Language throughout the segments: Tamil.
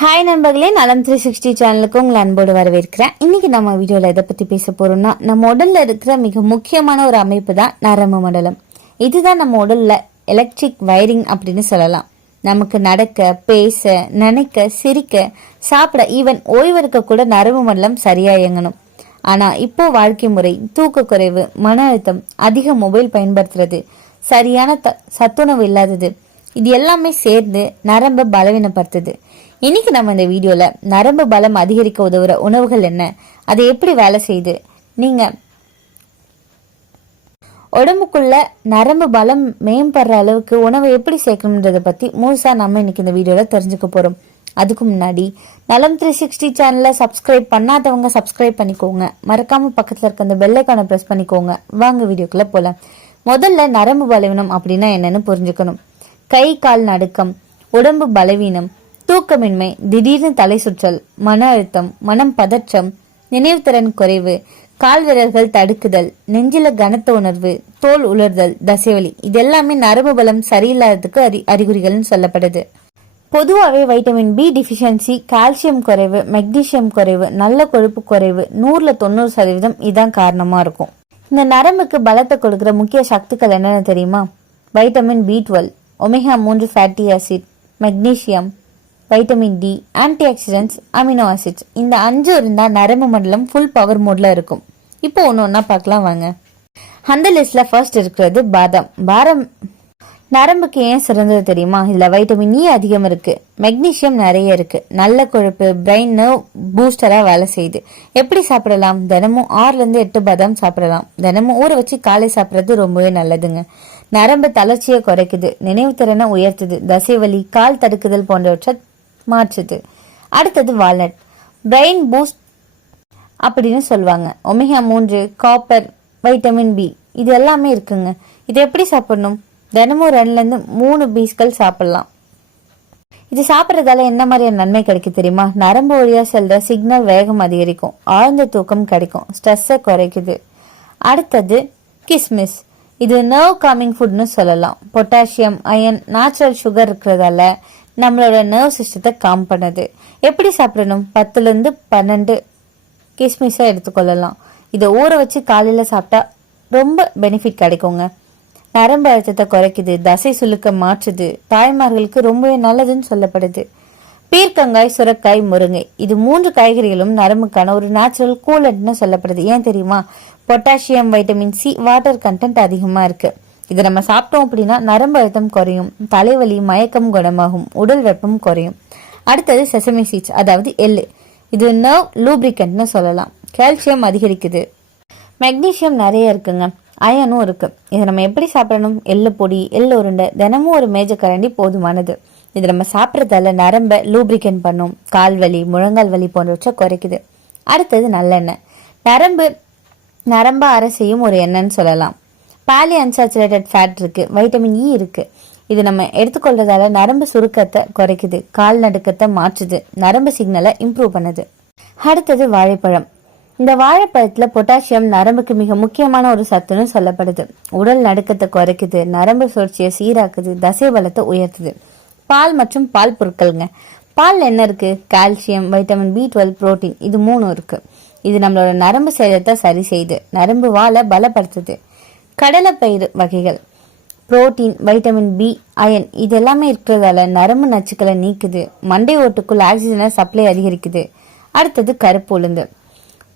ஹாய் நண்பர்களே. நலம் த்ரீ சிக்ஸ்டி சேனலுக்கு உங்களை அன்போடு வரவேற்கிறேன். இன்னைக்கு நம்ம வீடியோவில் எதை பற்றி பேச போகிறோம்னா நம்ம உடலில் இருக்கிற மிக முக்கியமான ஒரு அமைப்பு தான் நரம்பு மண்டலம். இதுதான் நம்ம உடலில் எலக்ட்ரிக் வயரிங் அப்படின்னு சொல்லலாம். நமக்கு நடக்க பேச நினைக்க சிரிக்க சாப்பிட ஈவன் ஓய்வெடுக்க கூட நரம்பு மண்டலம் சரியாக இயங்கணும். ஆனால் இப்போ வாழ்க்கை முறை தூக்கக்குறைவு மன அழுத்தம் அதிக மொபைல் பயன்படுத்துறது சரியான த- சத்துணவு இல்லாதது இது எல்லாமே சேர்ந்து நரம்பை பலவீனப்படுத்துது. இன்னைக்கு நம்ம இந்த வீடியோல நரம்பு பலம் அதிகரிக்க உதவுற உணவுகள் என்ன? அது எப்படி வேலை செய்யுது நீங்க உடம்புக்குள்ள நரம்பு பலம் மேம்படுற அளவுக்கு உணவை எப்படி சேர்க்கணுன்றதை பத்தி முழுசா நம்ம இன்னைக்கு இந்த வீடியோல தெரிஞ்சுக்க போறோம். அதுக்கு முன்னாடி நலம் த்ரீ சிக்ஸ்டி சேனலை சப்ஸ்கிரைப் பண்ணாதவங்க சப்ஸ்கிரைப் பண்ணிக்கோங்க. மறக்காம பக்கத்துல இருக்க அந்த பெல்லைக்கான ப்ரெஸ் பண்ணிக்கோங்க. வாங்க வீடியோக்குள்ள போகலாம் முதல்ல நரம்பு பலவீனம் அப்படின்னா என்னன்னு புரிஞ்சுக்கணும். கை கால் நடுக்கம் உடம்பு பலவீனம் தூக்கமின்மை திடீர்னு தலை சுற்றல் மன அழுத்தம் மனம் பதற்றம் நினைவுத்திறன் குறைவு கால் விரல்கள் தடுக்குதல் நெஞ்சில கனத்த உணர்வு தோல் உலர்தல் தசைவலி இதெல்லாமே நரம்பு பலம் சரியில்லாததுக்கு அறி அறிகுறிகள்னு சொல்லப்படுது. பொதுவாகவே வைட்டமின் பி டிஃபிஷியன்சி கால்சியம் குறைவு மெக்னீசியம் குறைவு நல்ல கொழுப்பு குறைவு நூறுல தொண்ணூறு சதவீதம் இதான் காரணமா இருக்கும். இந்த நரம்புக்கு பலத்தை கொடுக்கிற முக்கிய சக்திகள் என்னென்ன தெரியுமா? வைட்டமின் பி டுவெல் ஒமேகா மூன்று fatty acid magnesium vitamin D antioxidants amino acids. இந்த அஞ்சு இருந்தால் நரம்பு மண்டலம் ஃபுல் பவர் மோடில் இருக்கும். இப்போ ஒன்று ஒன்றா பார்க்கலாம் வாங்க. அந்த லிஸ்ட்டில் ஃபர்ஸ்ட் இருக்கிறது பாதாம். பாரம் நரம்புக்கு ஏன் சிறந்தது தெரியுமா? இதில் வைட்டமின் இ அதிகம் இருக்குது மெக்னீஷியம் நிறைய இருக்குது நல்ல கொழுப்பு பிரெயின் நர்வ் பூஸ்டராக வேலை செய்யுது. எப்படி சாப்பிடலாம்? தினமும் ஆறுலேருந்து எட்டு பாதாம் சாப்பிடலாம். தினமும் ஊற வச்சு காலை சாப்பிட்றது ரொம்பவே நல்லதுங்க. நரம்பு தளர்ச்சியை குறைக்குது. நினைவுத்திறனை உயர்த்துது. தசைவலி கால் தடுக்குதல் போன்றவற்றை மாற்றுது. அடுத்தது வாலட். பிரெயின் பூஸ்ட் அப்படின்னு சொல்லுவாங்க. ஒமேகா மூன்று காப்பர் வைட்டமின் பி இது எல்லாமே இருக்குங்க. இது எப்படி சாப்பிடணும்? தினமும் ரெண்டுலேருந்து மூணு பீஸ்கள் சாப்பிடலாம். இது சாப்பிட்றதால என்ன மாதிரியான நன்மை கிடைக்கும் தெரியுமா? நரம்பு வழியாக செல்ற சிக்னல் வேகம் அதிகரிக்கும். ஆழ்ந்த தூக்கம் கிடைக்கும். ஸ்ட்ரெஸ்ஸை குறைக்குது. அடுத்தது கிஸ்மிஸ் இது நர்வ் காமிங் ஃபுட்னு சொல்லலாம். பொட்டாசியம் அயன் நேச்சுரல் சுகர் இருக்கிறதால நம்மளோட நர்வ் சிஸ்டத்தை காம் பண்ணுது. எப்படி சாப்பிடணும்? பத்துலேருந்து பன்னெண்டு கிஸ்மிஸாக எடுத்துக்கொள்ளலாம். இதை ஊற வச்சு காலையில் சாப்பிட்டா ரொம்ப பெனிஃபிட் கிடைக்குங்க. நரம்பு அழுத்தத்தை குறைக்குது தசை சுளுக்க மாற்றுது தாய்மார்களுக்கு ரொம்பவே நல்லதுன்னு சொல்லப்படுது. பீர்க்கங்காய் சுரக்காய் முருங்கை இது மூன்று காய்கறிகளும் நரம்புக்கான ஒரு நேச்சுரல் கூலண்ட்னு சொல்லப்படுது. ஏன் தெரியுமா? Potassium vitamin C water content அதிகமாக இருக்குது இதை நம்ம சாப்பிட்டோம் அப்படின்னா நரம்பு அழுத்தம் குறையும் தலைவலி மயக்கம் குணமாகும் உடல் வெப்பம் குறையும். அடுத்தது செசமி சீட்ஸ் அதாவது எள்ளு இது நர்வ் லூப்ரிகன்ட்னு சொல்லலாம். கால்சியம் அதிகரிக்குது. மெக்னீசியம் நிறைய இருக்குங்க. அயனும் இருக்குது இதை நம்ம எப்படி சாப்பிடணும்? எள்ளு பொடி எள்ளு உருண்டை தினமும் ஒரு மேஜ கரண்டி போதுமானது. இது நம்ம சாப்பிட்றதால நரம்பை லூப்ரிகன் பண்ணும். கால் வலி முழங்கால் வலி போன்றவற்றை குறைக்குது. அடுத்தது நல்லெண்ணெய். நரம்பு நரம்ப அரசையும் ஒரு எண்ணெய்னு சொல்லலாம். பாலி அன்சாச்சுரேட்டட் ஃபேட் இருக்குது வைட்டமின் இ இருக்குது இது நம்ம எடுத்துக்கொள்றதால நரம்பு சுருக்கத்தை குறைக்குது கால் நடுக்கத்தை மாற்றுது நரம்பு சிக்னலை இம்ப்ரூவ் பண்ணுது. அடுத்தது வாழைப்பழம். இந்த வாழைப்பழத்தில் பொட்டாசியம் நரம்புக்கு மிக முக்கியமான ஒரு சத்துன்னு சொல்லப்படுது. உடல் நடுக்கத்தை குறைக்குது நரம்பு சுழற்சியை சீராக்குது தசை பலத்தை உயர்த்துது. பால் மற்றும் பால் பொருட்கள்ங்க. பால் என்ன இருக்குது calcium vitamin B twelve protein இது மூணும் இருக்குது இது நம்மளோட நரம்பு சேதத்தை சரி செய்யுது நரம்பு வாழை பலப்படுத்துது. கடலைப்பயிறு வகைகள். புரோட்டீன் வைட்டமின் பி அயன் இது எல்லாமே இருக்கிறதால நரம்பு நச்சுக்களை நீக்குது. மண்டை ஓட்டுக்குள் ஆக்சிஜனை சப்ளை அதிகரிக்குது. அடுத்தது கருப்பு உளுந்து.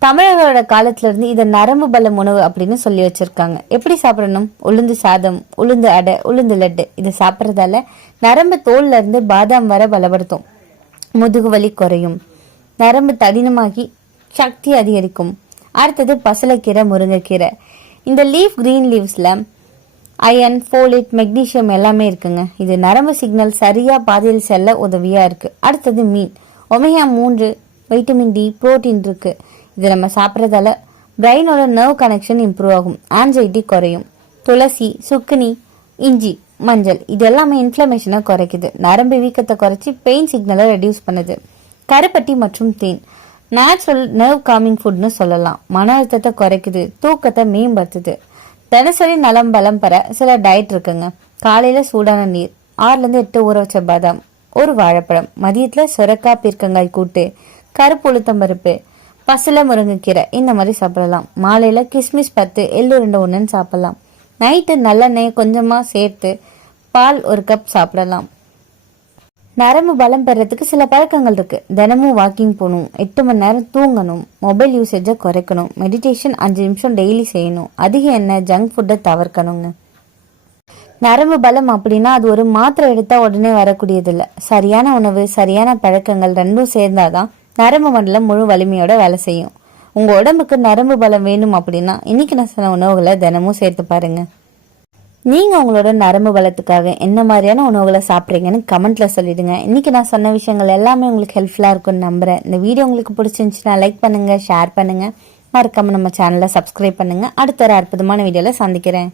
தமிழர்களோட காலத்துல இருந்து இதை நரம்பு பலம் உணவு அப்படின்னு சொல்லி வச்சிருக்காங்க. எப்படி சாப்பிடணும்? உளுந்து சாதம் உளுந்து அடை உளுந்து லட்டு. இதை சாப்பிட்றதால நரம்பு தோல்ல இருந்து பாதாம் வர பலப்படுத்தும். முதுகு வலி குறையும். நரம்பு தடினமாகி சக்தி அதிகரிக்கும். அடுத்தது பசலைக்கீரை முருங்கைக்கீரை. இந்த லீஃப் கிரீன் லீவ்ஸில் அயன் ஃபோலேட் மெக்னீஷியம் எல்லாமே இருக்குங்க. இது நரம்பு சிக்னல் சரியாக பாதையில் செல்ல உதவியாக இருக்குது அடுத்தது மீன். ஒமேகா மூன்று வைட்டமின் டி புரோட்டீன் இருக்குது இது நம்ம சாப்பிட்றதால பிரெயினோட நர்வ் கனெக்ஷன் இம்ப்ரூவ் ஆகும். ஆன்சைட்டி குறையும். துளசி சுக்குனி இஞ்சி மஞ்சள் இது எல்லாமே இன்ஃப்ளமேஷனை குறைக்குது. நரம்பு வீக்கத்தை குறைச்சி பெயின் சிக்னலை ரெடியூஸ் பண்ணுது. கருப்பட்டி மற்றும் தேன். நேச்சுரல் நர்வ் காமிங் ஃபுட்னு சொல்லலாம். மன அழுத்தத்தை குறைக்குது தூக்கத்தை மேம்படுத்துது. தினசரி நலம் பலம் பெற சில டயட் இருக்குங்க. காலையில் சூடான நீர் ஆறுலேருந்து எட்டு ஊற வச்ச பாதாம் ஒரு வாழைப்பழம் மதியத்தில் சுரக்கா பீர்க்கங்காய் கூட்டு கருப்பு உளுத்தம் பருப்பு பசலை முருங்கைக்கீரை இந்த மாதிரி சாப்பிடலாம். மாலையில் கிஸ்மிஸ் பத்து எள்ளு ரெண்டு ஒன்றுன்னு சாப்பிடலாம். நைட்டு நல்லெண்ணெய் கொஞ்சமாக சேர்த்து பால் ஒரு கப் சாப்பிடலாம். நரம்பு பலம் பெறத்துக்கு சில பழக்கங்கள் இருக்கு. தினமும் வாக்கிங் போகணும் எட்டு மணி நேரம் தூங்கணும் மொபைல் யூசேஜை குறைக்கணும் மெடிடேஷன் அஞ்சு நிமிஷம் டெய்லி செய்யணும். அதிக எண்ணெய் ஜங்க் ஃபுட்டை தவிர்க்கணுங்க. நரம்பு பலம் அப்படின்னா அது ஒரு மாத்திரை எடுத்தா உடனே வரக்கூடியதில்ல. சரியான உணவு சரியான பழக்கங்கள் ரெண்டும் சேர்ந்தாதான் நரம்பு மண்டலம் முழு வலிமையோட வேலை செய்யும். உங்க உடம்புக்கு நரம்பு பலம் வேணும் அப்படின்னா இன்னைக்கு நான் சில உணவுகளை தினமும் சேர்த்து பாருங்க. நீங்கள் உங்களோட நரம்பு பலத்துக்காக என்ன மாதிரியான உணவுகளை சாப்பிட்றீங்கன்னு கமெண்ட்டில் சொல்லிடுங்க. இன்றைக்கி நான் சொன்ன விஷயங்கள் எல்லாமே உங்களுக்கு ஹெல்ப்ஃபுல்லாக இருக்கும்னு நம்புகிறேன் இந்த வீடியோ உங்களுக்கு பிடிச்சிருந்துச்சுன்னா லைக் பண்ணுங்கள் ஷேர் பண்ணுங்கள் மறக்காமல் நம்ம சேனலை சப்ஸ்கிரைப் பண்ணுங்கள் அடுத்த ஒரு அற்புதமான வீடியோவில் சந்திக்கிறேன்.